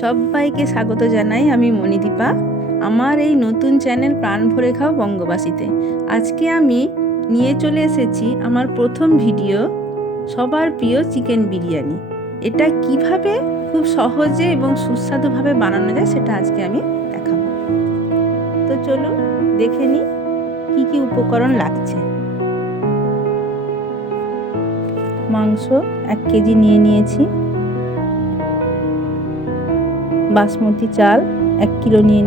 সবাইকে স্বাগত জানাই। আমি মণিদীপা, আমার এই নতুন চ্যানেল প্রাণ ভরে খাও বঙ্গবাসীতে। আজকে আমি নিয়ে চলে এসেছি আমার প্রথম ভিডিও, সবার প্রিয় চিকেন বিরিয়ানি। এটা কিভাবে খুব সহজে এবং সুস্বাদুভাবে বানানো যায় সেটা আজকে আমি দেখাবো। তো চলো দেখে নিই কী কী উপকরণ লাগছে। মাংস 1 কেজি নিয়ে নিয়েছি, বাসমতি চাল 1 কিলো নিয়ে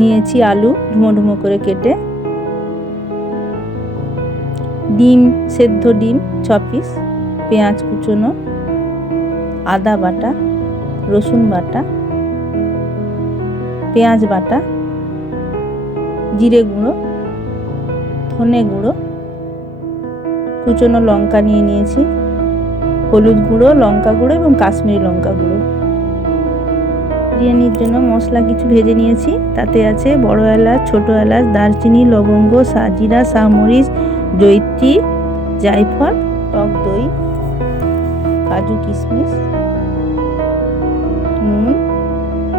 নিয়েছি আলু ডুমো ডুমো করে কেটে, ডিম সেদ্ধ ডিম 6 পিস, পেঁয়াজ কুচোনো, আদা বাটা, রসুন বাটা, পেঁয়াজ বাটা, জিরে গুঁড়ো, ধনে গুঁড়ো, কুচোনো লঙ্কা নিয়ে নিয়েছি, হলুদ গুঁড়ো, লঙ্কা গুঁড়ো এবং কাশ্মীরি লঙ্কা গুঁড়ো। বিরিয়ানির জন্য মশলা কিছু ভেজে নিয়েছি, তাতে আছে বড় এলাচ, ছোট এলাচ, দারচিনি, লবঙ্গ, সাজিরা, শামরিচ, জয়িত্রী, জায়ফল, টক দই, কাজু কিশমিশ, নুন,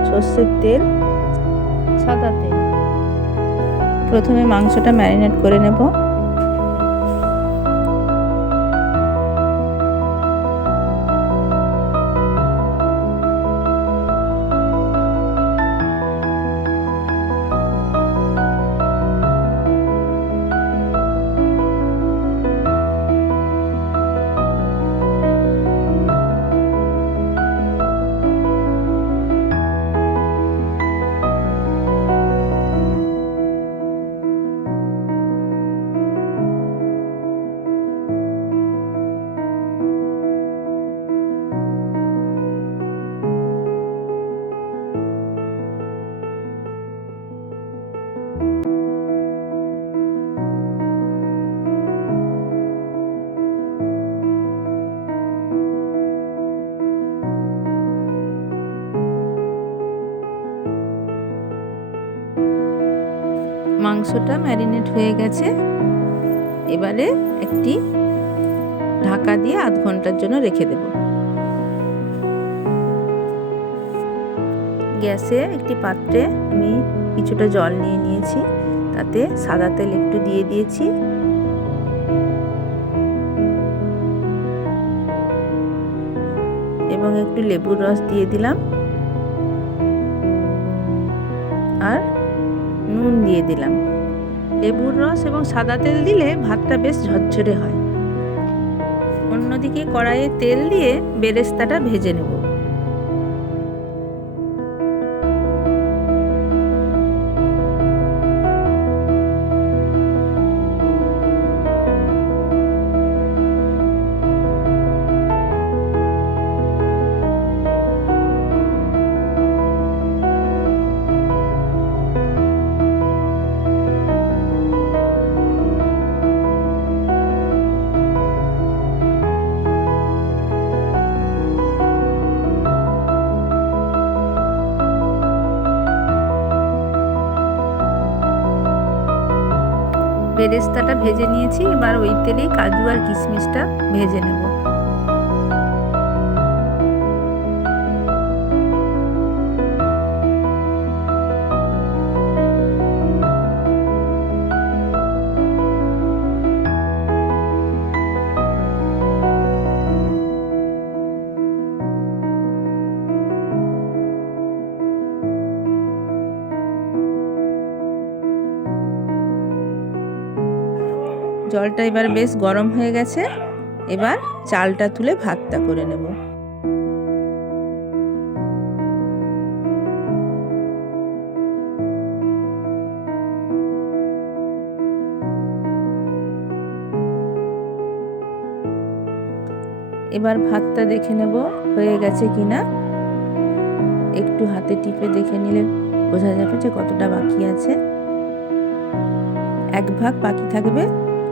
সর্ষের তেল, সাদা তেল। প্রথমে মাংসটা ম্যারিনেট করে নেব। মাংসটা ম্যারিনেট হয়ে গেছে, এবারে একটি ঢাকা দিয়ে আধ ঘন্টার জন্য রেখে দেব। গ্যাসে একটি পাত্রে আমি কিছুটা জল নিয়ে নিয়েছি, তাতে সাদা তেল একটু দিয়ে দিয়েছি, এবং একটু লেবুর রস দিয়ে দিলাম, আর নুন দিয়ে দিলাম। লেবুর রস এবং সাদা তেল দিলে ভাতটা বেশ ঝরঝরে হয়। অন্যদিকে কড়াইয়ে তেল দিয়ে বেরেস্তাটা ভেজে নেব। বেরেস্তাটা ভেজে নিয়েছি, এবার ওই তেলেই কাজু আর কিশমিশটা ভেজে নেব। জলটা এবার বেশ গরম হয়ে গেছে, এবার চালটা তুলে ভাতটা করে নেব। এবার ভাতটা দেখে নেব হয়ে গেছে কিনা, একটু হাতে টিপে দেখে নিলে বোঝা যাবে যে কতটা বাকি আছে। 1 ভাগ বাকি থাকবে,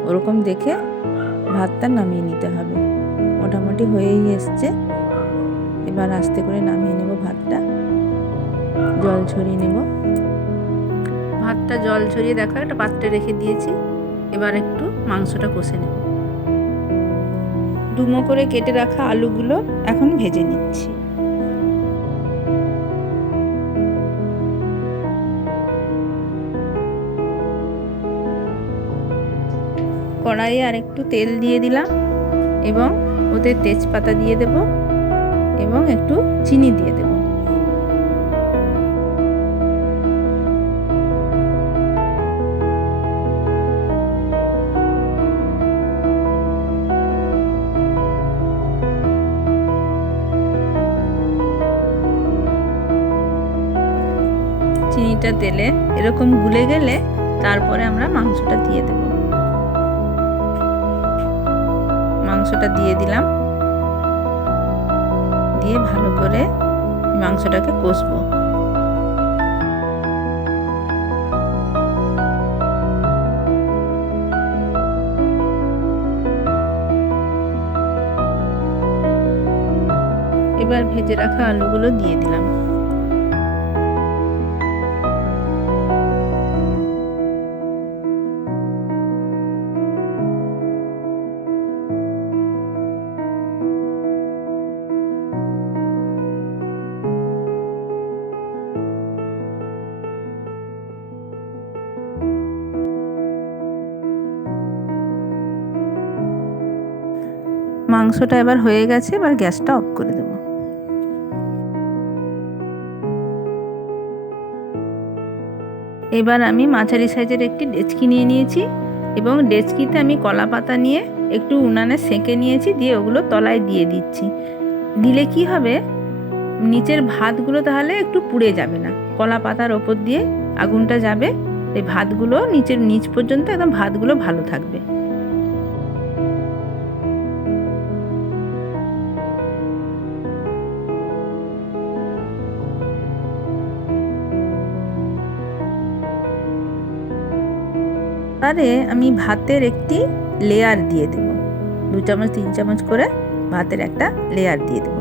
ওরকম দেখে ভাতটা নামিয়ে নিতে হবে। মোটামুটি হয়েই এসছে, এবার আস্তে করে নামিয়ে নেব ভাতটা, জল ঝরিয়ে নেব। ভাতটা জল ঝরিয়ে দেখো একটা পাত্রে রেখে দিয়েছি, এবার একটু মাংসটা কষে নেব। ডুমো করে কেটে রাখা আলুগুলো এখন ভেজে নিচ্ছি। কড়াইয়ে আর একটু তেল দিয়ে দিলাম এবং ওতে তেজপাতা দিয়ে দেব এবং একটু চিনি দিয়ে দেব। চিনিটা তেলে এরকম গুলে গেলে তারপরে আমরা মাংসটা দিয়ে দেব। মাংসটা দিয়ে দিলাম, দিয়ে ভালো করে মাংসটাকে কষবো। এবার ভেজে রাখা আলুগুলো দিয়ে দিলাম। মাংসটা এবার হয়ে গেছে, এবার গ্যাসটা অফ করে দেব। এবার আমি মাঝারি সাইজের একটি ডেচকি নিয়ে নিয়েছি এবং ডেচকিতে আমি কলা পাতা নিয়ে একটু উনানে সেঁকে নিয়েছি, দিয়ে ওগুলো তলায় দিয়ে দিচ্ছি। দিলে কি হবে, নিচের ভাতগুলো তাহলে একটু পুড়ে যাবে না। কলা পাতার ওপর দিয়ে আগুনটা যাবে, এই ভাতগুলো নিচের নিচ পর্যন্ত একদম ভাতগুলো ভালো থাকবে। এবারে আমি ভাতের একটি লেয়ার দিয়ে দেব, 2 চামচ 3 চামচ করে ভাতের একটা লেয়ার দিয়ে দেব।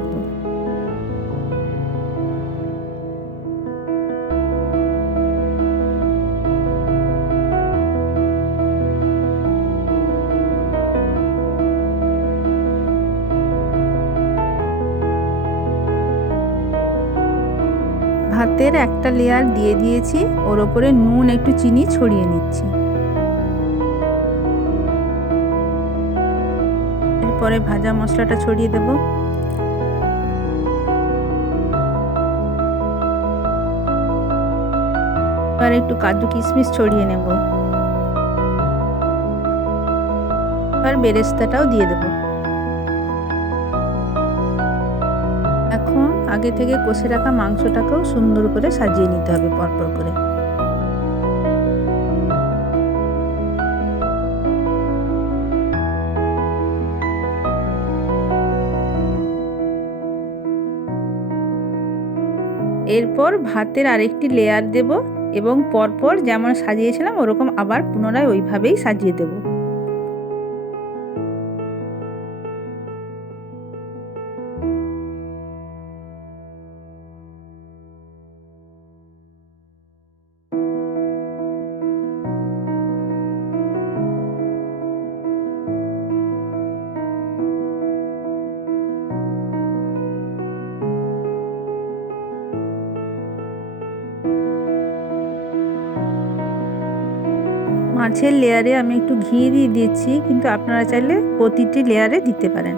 ভাতের একটা লেয়ার দিয়ে দিয়েছি, ওর ওপরে নুন একটু চিনি ছড়িয়ে নিচ্ছি। এরপরে ভাজা মশলাটা ছড়িয়ে দেব। এবার একটু কাজু কিশমিশ ছড়িয়ে নেব। এবার বেরেস্তাটাও দিয়ে দেব। এখন আগে থেকে কষে রাখা মাংসটাকেও সুন্দর করে সাজিয়ে নিতে হবে পরপর করে। এরপর ভাতের আরেকটি লেয়ার দেব এবং পরপর যেমন সাজিয়েছিলাম ওরকম আবার পুনরায় ওইভাবেই সাজিয়ে দেব। মাছের লেয়ারে আমি একটু ঘি দিয়ে দিচ্ছি, কিন্তু আপনারা চাইলে প্রতিটি লেয়ারে দিতে পারেন।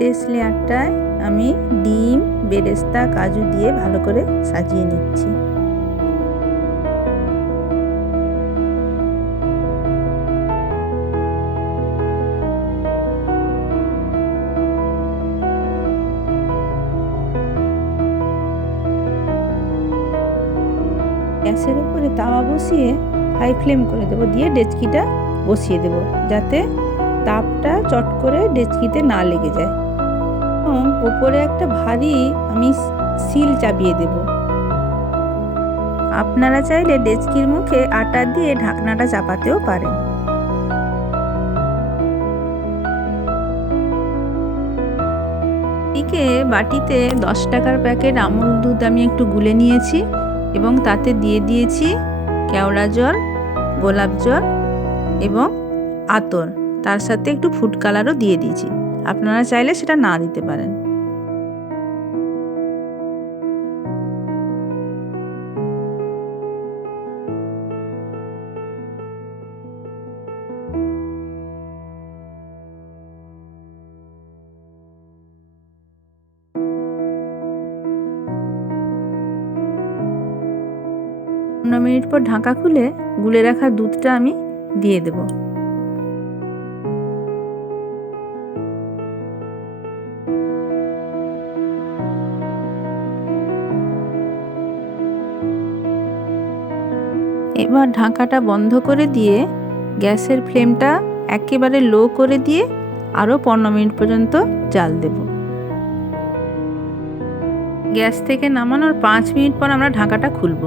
শেষ লেয়ারটায় আমি ডিম, বেরেস্তা, কাজু দিয়ে ভালো করে সাজিয়ে নিচ্ছি। গ্যাসের উপরে তাওয়া বসিয়ে হাই ফ্লেম করে দেবো, দিয়ে ডেচকিটা বসিয়ে দেব যাতে তাপটা চট করে ডেচকিতে না লেগে যায়। এবং ওপরে একটা ভারী আমি সিল চাপিয়ে দেব। আপনারা চাইলে ডেচকির মুখে আটা দিয়ে ঢাকনাটা চাপাতেও পারেন। এদিকে বাটিতে 10 টাকার প্যাকেট আমুল দুধ আমি একটু গুলে নিয়েছি এবং তাতে দিয়ে দিয়েছি কেওড়া জল, গোলাপ জল এবং আতর, তার সাথে একটু ফুড কালারও দিয়ে দিয়েছি। আপনারা চাইলে সেটা না দিতে পারেন। মিনিট পর ঢাকা খুলে গুলে রাখা দুধটা আমি দিয়ে দেব। এবার ঢাকাটা বন্ধ করে দিয়ে গ্যাসের ফ্লেমটা একেবারে লো করে দিয়ে আরও 15 মিনিট পর্যন্ত জাল দেব। গ্যাস থেকে নামানোর 5 মিনিট পর আমরা ঢাকাটা খুলব।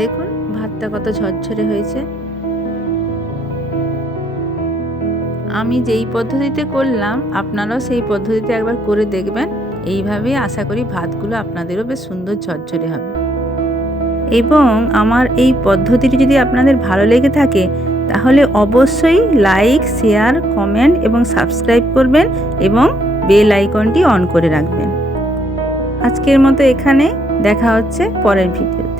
দেখুন ভাতটা কত ঝরঝরে হয়েছে। আমি যেই পদ্ধতিতে করলাম আপনারাও সেই পদ্ধতিতে একবার করে দেখবেন। এইভাবেই আশা করি ভাতগুলো আপনাদেরও বেশ সুন্দর ঝরঝরে হবে। এবং আমার এই পদ্ধতিটি যদি আপনাদের ভালো লেগে থাকে তাহলে অবশ্যই লাইক, শেয়ার, কমেন্ট এবং সাবস্ক্রাইব করবেন এবং বেল আইকনটি অন করে রাখবেন। আজকের মতো এখানে দেখা হচ্ছে পরের ভিডিওতে।